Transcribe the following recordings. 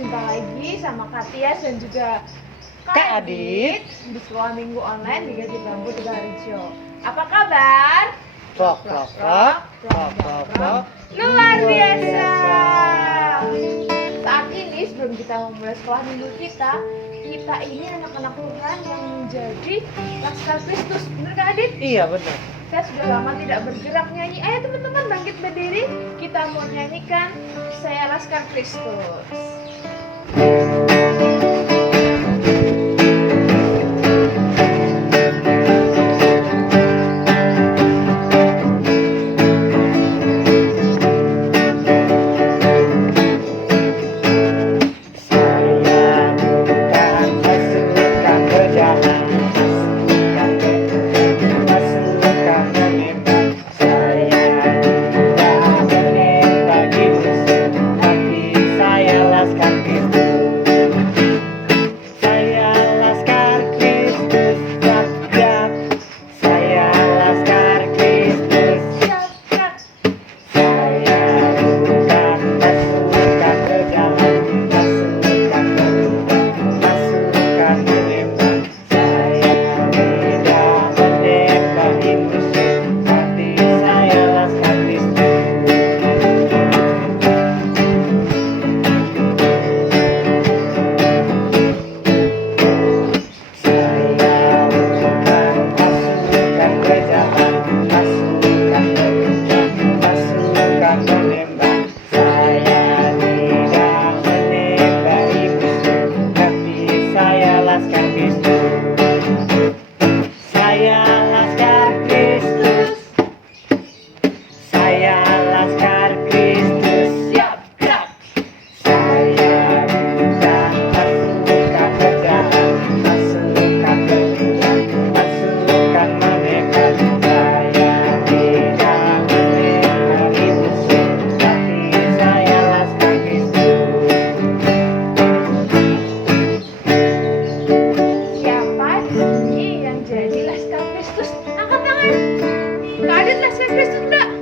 berjumpa lagi sama Kak Tias dan juga Kak Adit di sekolah minggu online di Gajah Bambu Tegalrejo. Apa kabar? Prok, prok, prok, prok, prok, prok. Luar biasa. Saat ini sebelum kita memulai sekolah minggu kita ini anak-anak Tuhan yang menjadi Laskar Kristus. Benar Kak Adit? Iya benar. Saya sudah lama tidak bergerak nyanyi. Ayo teman-teman bangkit berdiri. Kita mau nyanyikan Saya Laskar Kristus.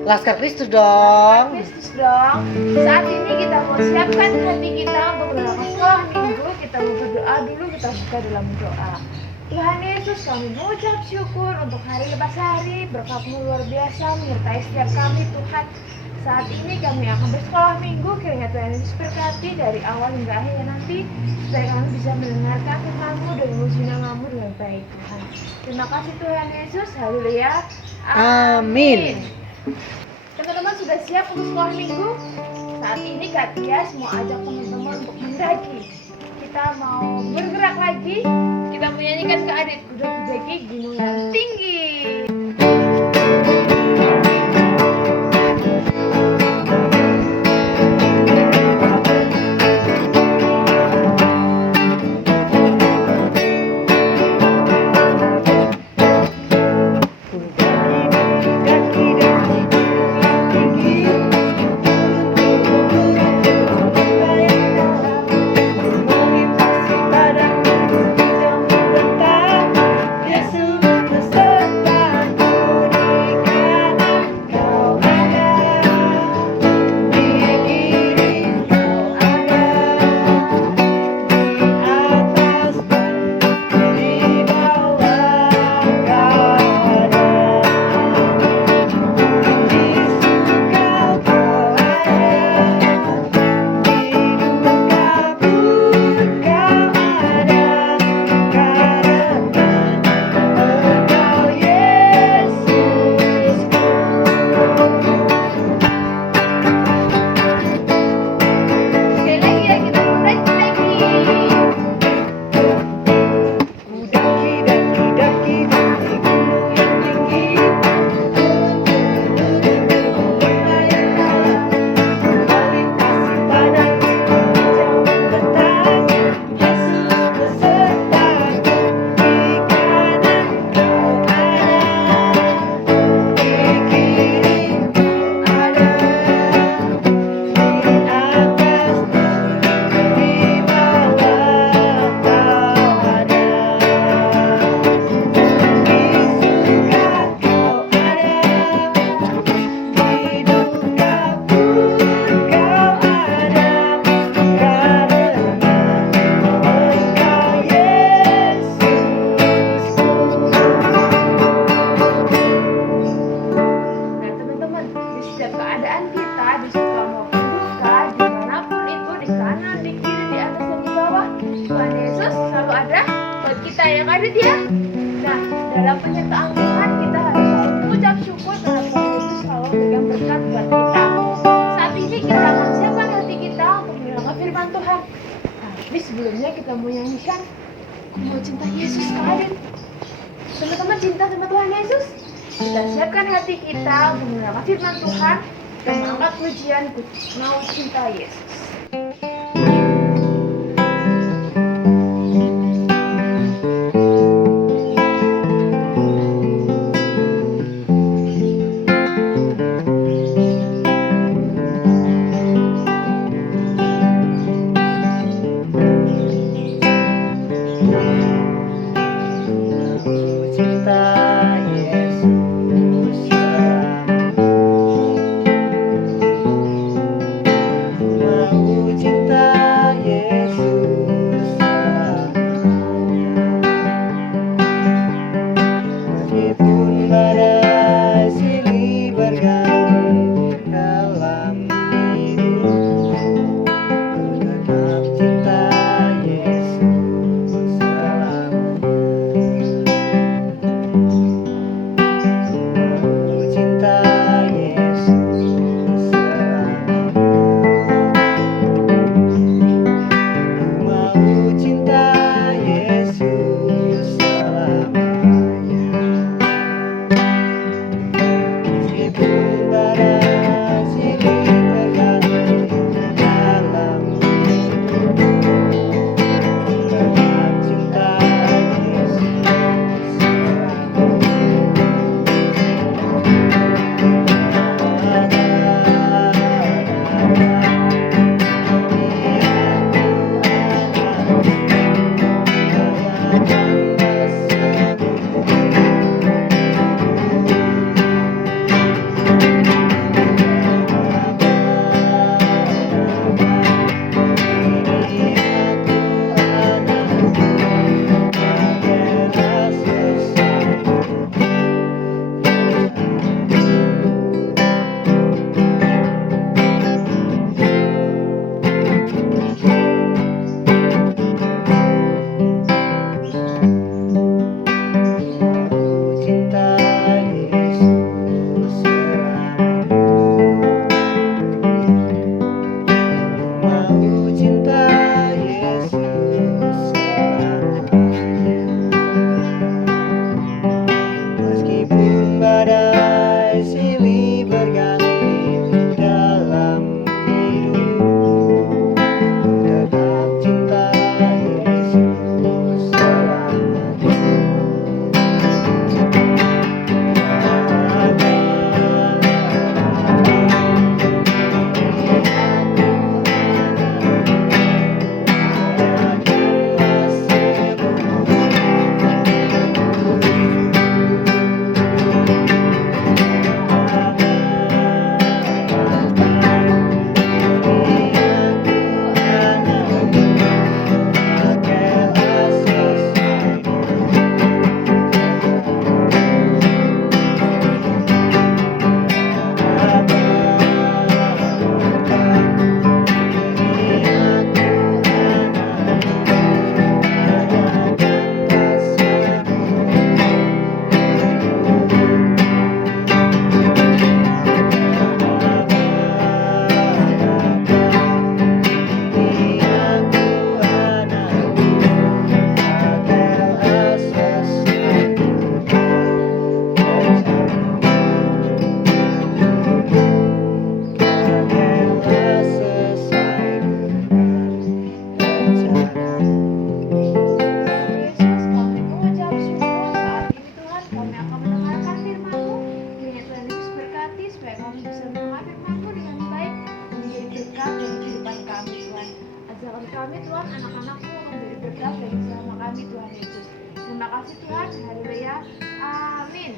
Laskar Kristus Laskar dong. Kristus dong. Saat ini kita mau siapkan hati kita untuk berangkat sekolah minggu. Kita mau berdoa dulu, kita buka dalam doa. Tuhan Yesus, kami mengucap syukur untuk hari lepas hari. Berkat-Mu luar biasa menyertai setiap kami Tuhan. Saat ini kami akan bersekolah minggu. Kiranya Tuhan Yesus berkati dari awal hingga akhirnya nanti, supaya kami bisa mendengarkan firman-Mu dan memuji nama-Mu dengan baik Tuhan. Terima kasih Tuhan Yesus. Haleluya. Amin. Teman-teman sudah siap untuk sekolah minggu? Saat ini Kak Tias mau ajak teman-teman untuk mendaki. Kita mau bergerak lagi. Kita mau nyanyikan Kak Adit udah mendaki gunung yang tinggi. Yesus beserta penyertaan Tuhan, kita harus selalu mengucap syukur karena Tuhan Yesus selalu memberikan berkat buat kita. Saat ini kita akan siapkan hati kita untuk mendengarkan firman Tuhan. Tapi sebelumnya kita mau nyanyikan Aku Mau Cinta Yesus Kak. Teman-teman cinta sama Tuhan Yesus? Kita siapkan hati kita untuk mendengarkan firman Tuhan dan mengangkat pujian Ku Mau Cinta Yesus. kami Tuhan, anak-anakmu memberi berkat dan bersama kami Tuhan Yesus. Terima kasih Tuhan, haleluya, amin.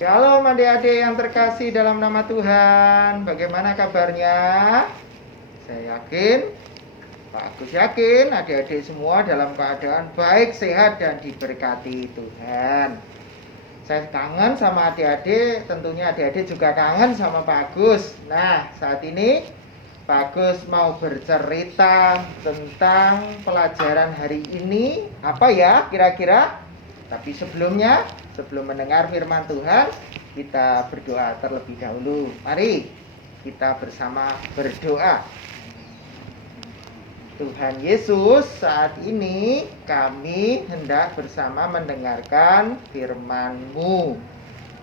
Shalom adik-adik yang terkasih dalam nama Tuhan. Bagaimana kabarnya? Saya yakin, Pak Agus yakin adik-adik semua dalam keadaan baik, sehat, dan diberkati Tuhan. Saya kangen sama adik-adik, tentunya adik-adik juga kangen sama Pak Agus. Nah, saat ini Pak Agus mau bercerita tentang pelajaran hari ini. Apa ya kira-kira? Tapi sebelumnya sebelum mendengar firman Tuhan, kita berdoa terlebih dahulu. Mari kita bersama berdoa. Tuhan Yesus, saat ini kami hendak bersama mendengarkan firman-Mu.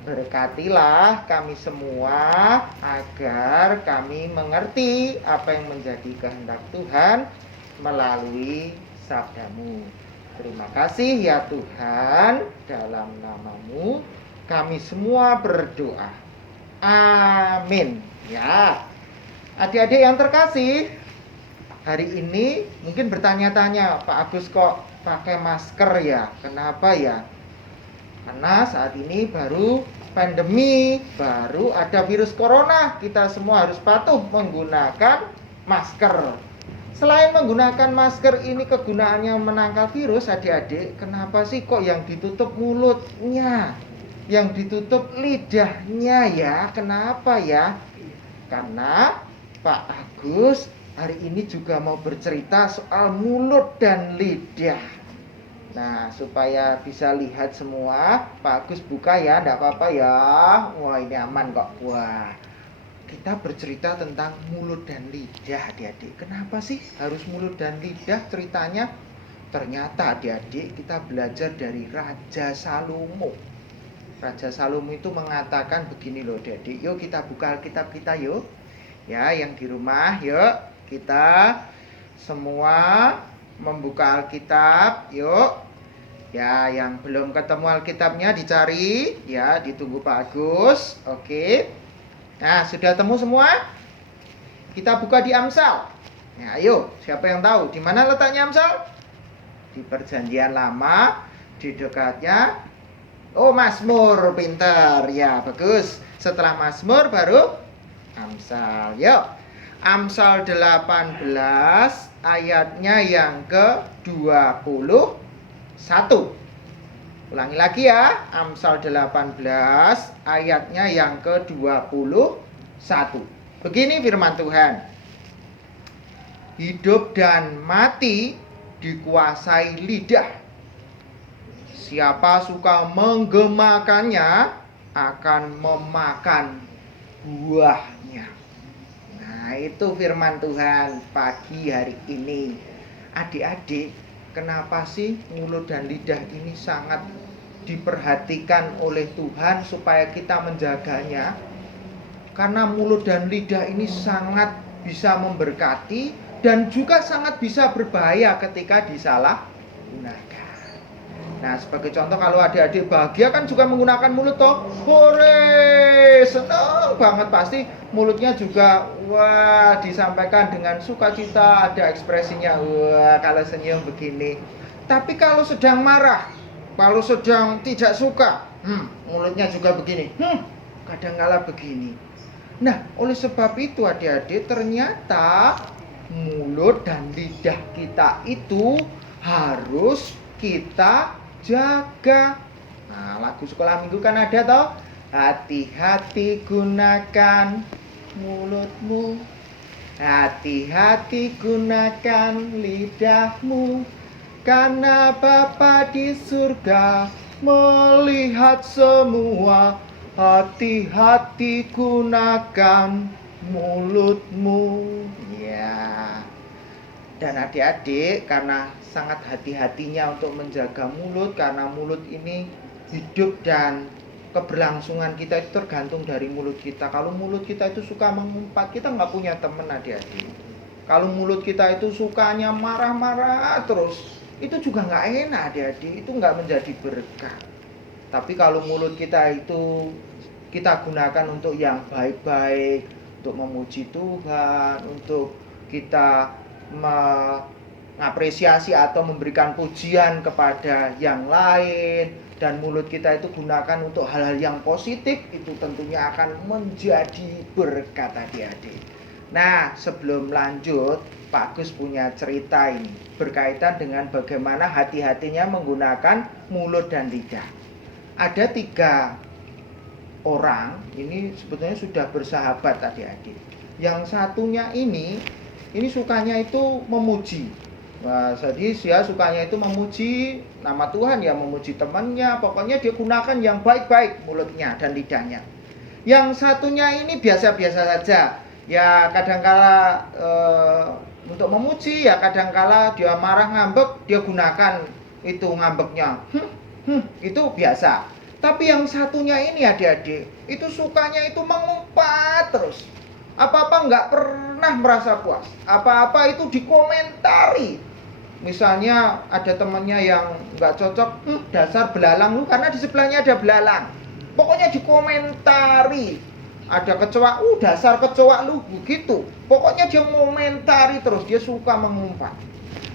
Berkatilah kami semua agar kami mengerti apa yang menjadi kehendak Tuhan melalui sabda-Mu. Terima kasih ya Tuhan, dalam nama-Mu kami semua berdoa. Amin. Ya, adik-adik yang terkasih, hari ini mungkin bertanya-tanya, Pak Agus kok pakai masker ya? Kenapa ya? Karena saat ini baru pandemi, baru ada virus corona. Kita semua harus patuh menggunakan masker. Selain menggunakan masker ini kegunaannya menangkal virus, adik-adik, kenapa sih kok yang ditutup mulutnya? Yang ditutup lidahnya ya? Kenapa ya? Karena Pak Agus hari ini juga mau bercerita soal mulut dan lidah. Nah, supaya bisa lihat semua, Pak Agus buka ya, enggak apa-apa ya. Wah, ini aman kok. Wah, kita bercerita tentang mulut dan lidah, adik-adik. Kenapa sih harus mulut dan lidah ceritanya? Ternyata adik-adik kita belajar dari Raja Salomo. Raja Salomo itu mengatakan begini loh, adik-adik. Yuk kita buka Alkitab kita yuk. Ya, yang di rumah yuk. Kita semua membuka Alkitab, yuk. Ya, yang belum ketemu Alkitabnya dicari, ya, ditunggu Pak Agus. Oke. Nah, sudah temu semua? Kita buka di Amsal. Ya, ayo, siapa yang tahu di mana letaknya Amsal? Di Perjanjian Lama, di dekatnya Mazmur, pinter. Ya, bagus. Setelah Mazmur baru Amsal. Yuk. Amsal 18 ayatnya yang ke-21. Ulangi lagi ya. Amsal 18 ayatnya yang ke-21. Begini firman Tuhan. Hidup dan mati dikuasai lidah. Siapa suka menggemakannya akan memakan buahnya. Nah, itu firman Tuhan pagi hari ini. Adik-adik, kenapa sih mulut dan lidah ini sangat diperhatikan oleh Tuhan supaya kita menjaganya? Karena mulut dan lidah ini sangat bisa memberkati dan juga sangat bisa berbahaya ketika disalahgunakan. Nah, sebagai contoh kalau adik-adik bahagia kan juga menggunakan mulut toh. Hore, senang banget pasti mulutnya juga wah disampaikan dengan sukacita, ada ekspresinya wah kalau senyum begini. Tapi kalau sedang marah, kalau sedang tidak suka, mulutnya juga begini. Kadang kala begini. Nah, oleh sebab itu adik-adik ternyata mulut dan lidah kita itu harus kita jaga. Nah, lagu sekolah minggu kan ada toh. Hati-hati gunakan mulutmu. Hati-hati gunakan lidahmu. Karena Bapa di surga melihat semua. Hati-hati gunakan mulutmu. Ya. Dan adik-adik karena sangat hati-hatinya untuk menjaga mulut, karena mulut ini hidup dan keberlangsungan kita itu tergantung dari mulut kita. Kalau mulut kita itu suka mengumpat, kita nggak punya teman adik-adik. Kalau mulut kita itu sukanya marah-marah terus, itu juga nggak enak adik-adik, itu nggak menjadi berkah. Tapi kalau mulut kita itu kita gunakan untuk yang baik-baik, untuk memuji Tuhan, untuk kita mengapresiasi atau memberikan pujian kepada yang lain, dan mulut kita itu gunakan untuk hal-hal yang positif, itu tentunya akan menjadi berkat adik-adik. Nah, sebelum lanjut, Pak Gus punya cerita ini berkaitan dengan bagaimana hati-hatinya menggunakan mulut dan lidah. Ada 3 orang, ini sebetulnya sudah bersahabat adik-adik. Yang satunya ini sukanya itu memuji. Nah, jadi dia sukanya itu memuji nama Tuhan, ya memuji temannya. Pokoknya dia gunakan yang baik-baik mulutnya dan lidahnya. Yang satunya ini biasa-biasa saja. Ya kadangkala untuk memuji, ya kadangkala dia marah ngambek, dia gunakan itu ngambeknya. Itu biasa. Tapi yang satunya ini adik-adik, itu sukanya itu mengumpat terus. Apa-apa nggak pernah merasa puas. Apa-apa itu dikomentari. Misalnya ada temannya yang nggak cocok, dasar belalang lu, karena di sebelahnya ada belalang. Pokoknya dikomentari. Ada kecoa, dasar kecoa lu, begitu. Pokoknya dia ngomentari terus, dia suka mengumpat.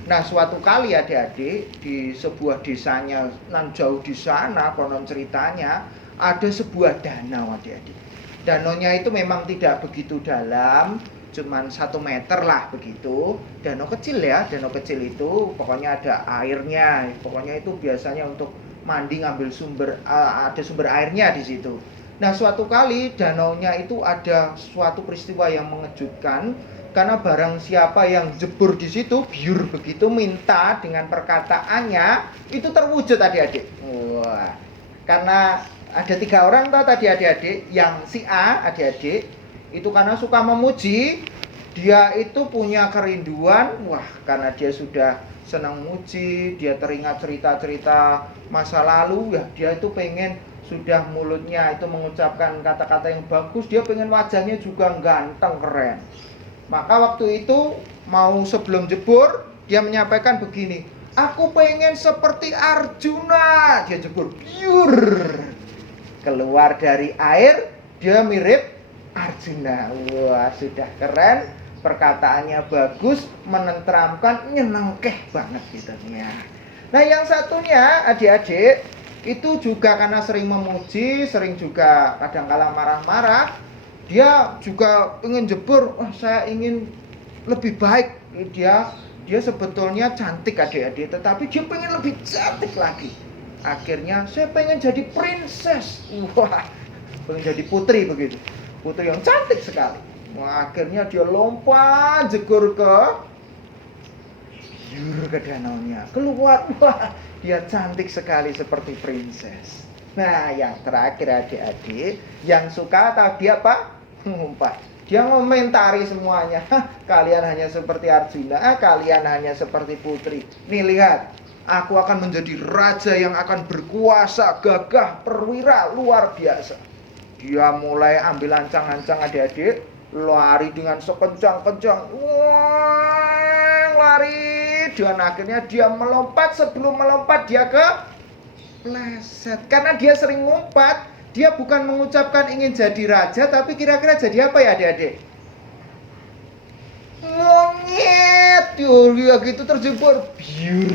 Nah, suatu kali adik-adik di sebuah desanya nan jauh di sana, konon ceritanya ada sebuah danau adik-adik. Danaunya itu memang tidak begitu dalam, cuman 1 meter lah begitu. Danau kecil ya, danau kecil itu pokoknya ada airnya. Pokoknya itu biasanya untuk mandi ngambil ada sumber airnya di situ. Nah, suatu kali danaunya itu ada suatu peristiwa yang mengejutkan. Karena barang siapa yang jebur di situ, biur begitu, minta dengan perkataannya, itu terwujud adik-adik. Wah, karena ada 3 orang tadi adik-adik, yang si A adik-adik, itu karena suka memuji, dia itu punya kerinduan, karena dia sudah senang muji, dia teringat cerita-cerita masa lalu, ya dia itu pengen sudah mulutnya itu mengucapkan kata-kata yang bagus, dia pengen wajahnya juga ganteng, keren. Maka waktu itu mau sebelum jebur, dia menyampaikan begini, aku pengen seperti Arjuna. Dia jebur, biur, keluar dari air, dia mirip Arjuna. Wah, sudah keren, perkataannya bagus, menenteramkan, nyenengkeh banget gitu ya. Nah, yang satunya adik-adik itu juga karena sering memuji, sering juga kadang-kala marah-marah, dia juga ingin jebur, saya ingin lebih baik. Dia sebetulnya cantik adik-adik, tetapi dia pengen lebih cantik lagi. Akhirnya saya pengen jadi princess. Pengen jadi putri begitu. Putri yang cantik sekali. Akhirnya dia lompat jegur ke danaunya. Keluar, dia cantik sekali seperti princess. Nah, yang terakhir adik-adik, yang suka tadi apa? Mengumpat. Dia ngomentari semuanya. Kalian hanya seperti Arjuna, kalian hanya seperti putri. Nih lihat, aku akan menjadi raja yang akan berkuasa, gagah, perwira, luar biasa. Dia mulai ambil ancang-ancang adik-adik, lari dengan sekencang-kencang. Lari. Dan akhirnya dia melompat, sebelum melompat dia kepleset. Karena dia sering ngumpat, dia bukan mengucapkan ingin jadi raja, tapi kira-kira jadi apa ya adik-adik? Monyet. Dia gitu terjebur. Biur.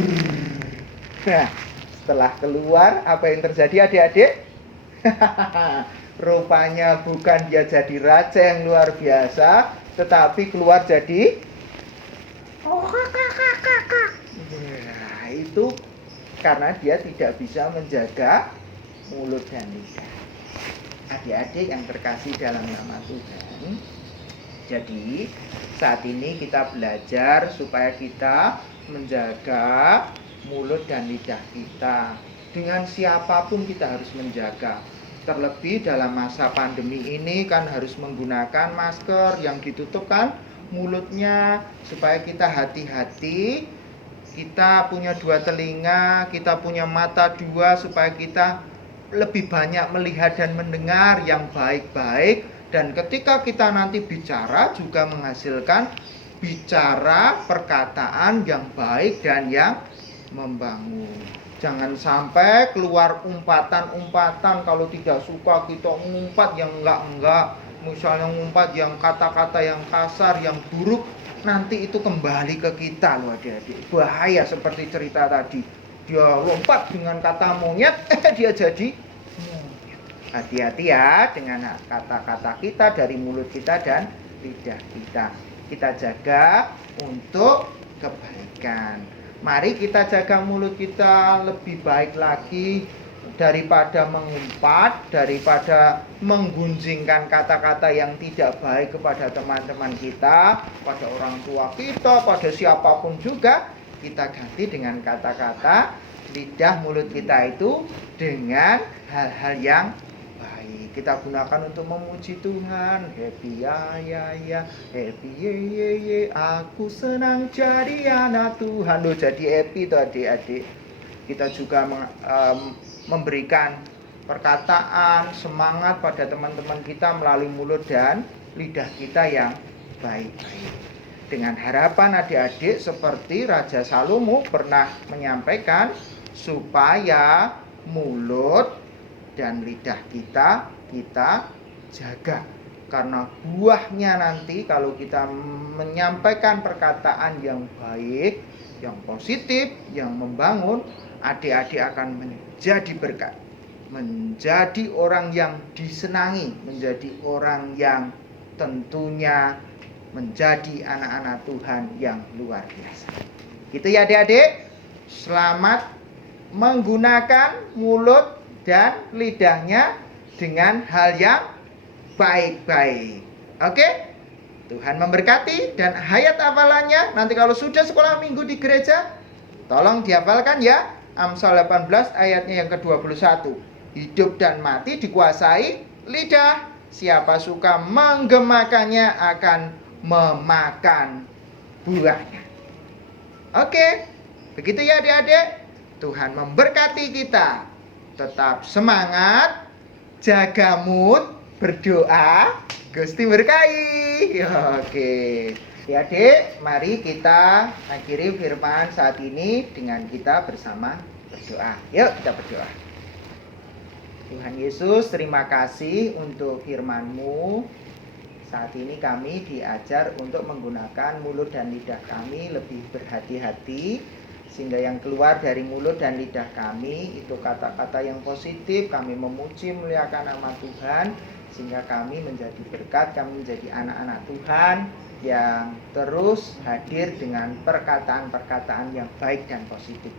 Nah, setelah keluar, apa yang terjadi adik-adik? Rupanya bukan dia jadi raja yang luar biasa, tetapi keluar jadi nah, itu karena dia tidak bisa menjaga mulut dan lidah. Adik-adik yang terkasih dalam nama Tuhan, jadi saat ini kita belajar supaya kita menjaga mulut dan lidah kita. Dengan siapapun kita harus menjaga. Terlebih dalam masa pandemi ini kan harus menggunakan masker yang ditutupkan mulutnya, supaya kita hati-hati. Kita punya 2 telinga, kita punya mata 2, supaya kita lebih banyak melihat dan mendengar yang baik-baik. Dan ketika kita nanti bicara juga menghasilkan bicara perkataan yang baik dan yang membangun. Jangan sampai keluar umpatan-umpatan. Kalau tidak suka kita ngumpat yang enggak. Misalnya ngumpat yang kata-kata yang kasar, yang buruk, nanti itu kembali ke kita loh adik-adik. Bahaya seperti cerita tadi. Dia lompat dengan kata monyet, dia jadi monyet. Hati-hati ya dengan kata-kata kita dari mulut kita dan lidah kita. Kita jaga untuk kebaikan. Mari kita jaga mulut kita lebih baik lagi, daripada mengumpat, daripada menggunjingkan kata-kata yang tidak baik kepada teman-teman kita, pada orang tua kita, pada siapapun juga. kita ganti dengan kata-kata lidah mulut kita itu dengan hal-hal yang baik. Kita gunakan untuk memuji Tuhan. Happy ya, happy ye, aku senang jadi anak Tuhan. Loh, jadi happy tuh adik-adik. Kita juga memberikan perkataan semangat pada teman-teman kita melalui mulut dan lidah kita yang baik-baik. Dengan harapan adik-adik seperti Raja Salomo pernah menyampaikan, supaya mulut dan lidah kita jaga. Karena buahnya nanti kalau kita menyampaikan perkataan yang baik, yang positif, yang membangun, adik-adik akan menjadi berkat, menjadi orang yang disenangi, menjadi orang yang tentunya menjadi anak-anak Tuhan yang luar biasa. Gitu ya adik-adik. Selamat menggunakan mulut dan lidahnya dengan hal yang baik-baik. Oke? Tuhan memberkati. Dan ayat hafalannya nanti kalau sudah sekolah minggu di gereja, tolong dihafalkan ya. Amsal 18 ayatnya yang ke-21. Hidup dan mati dikuasai lidah. Siapa suka menggemakannya akan memakan buahnya. Oke, begitu ya adik-adik. Tuhan memberkati kita. Tetap semangat, jaga mood, berdoa, Gusti berkahi. Oke. Ya adik, mari kita akhiri firman saat ini dengan kita bersama berdoa. Yuk kita berdoa. Tuhan Yesus, terima kasih untuk firman-Mu. Saat ini kami diajar untuk menggunakan mulut dan lidah kami lebih berhati-hati, sehingga yang keluar dari mulut dan lidah kami itu kata-kata yang positif. Kami memuji memuliakan nama Tuhan, sehingga kami menjadi berkat, kami menjadi anak-anak Tuhan yang terus hadir dengan perkataan-perkataan yang baik dan positif.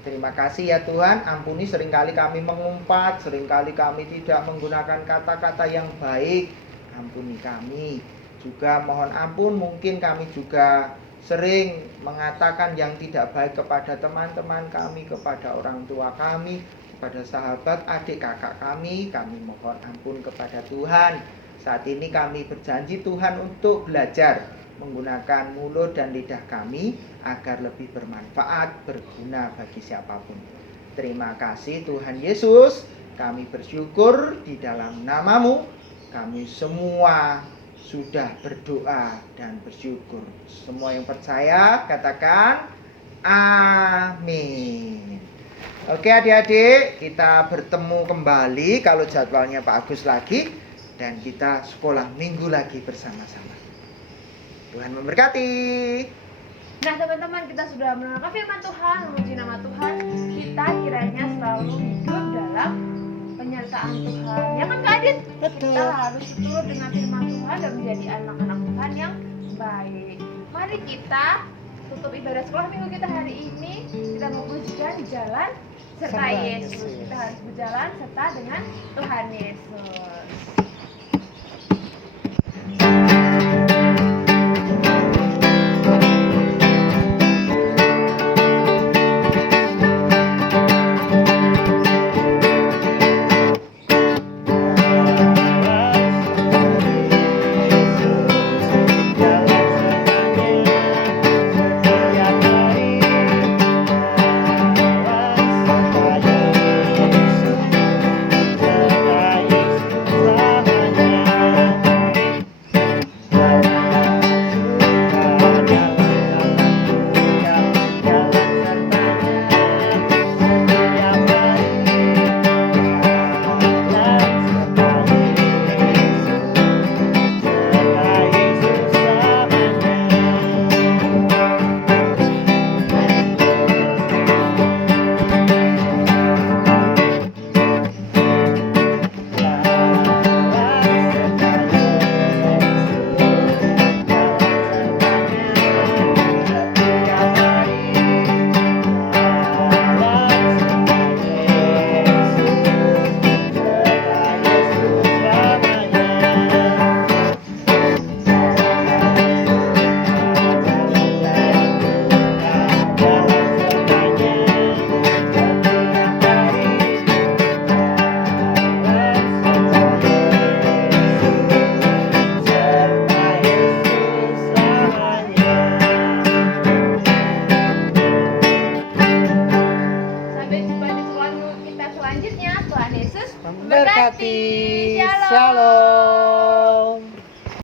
Terima kasih ya Tuhan, ampuni seringkali kami mengumpat, seringkali kami tidak menggunakan kata-kata yang baik. Ampuni kami. Juga mohon ampun, mungkin kami juga sering mengatakan yang tidak baik kepada teman-teman kami, kepada orang tua kami, kepada sahabat, adik kakak kami. Kami mohon ampun kepada Tuhan. Saat ini kami berjanji Tuhan untuk belajar menggunakan mulut dan lidah kami agar lebih bermanfaat, berguna bagi siapapun. Terima kasih Tuhan Yesus. Kami bersyukur di dalam nama-Mu. Kami semua sudah berdoa dan bersyukur. Semua yang percaya katakan amin. Oke adik-adik, kita bertemu kembali kalau jadwalnya Pak Agus lagi, dan kita sekolah minggu lagi bersama-sama. Tuhan memberkati. Nah teman-teman, kita sudah mendengarkan firman Tuhan, memuji nama Tuhan. Kita kiranya selalu hidup dalam penyertaan Tuhan. Ya kan Kak Adit? Betul. Kita harus seturut dengan firman Tuhan dan menjadi anak-anak Tuhan yang baik. Mari kita tutup ibadah sekolah minggu kita hari ini. Kita memujikan jalan serta Serta Yesus. Yesus. Kita harus berjalan serta dengan Tuhan Yesus.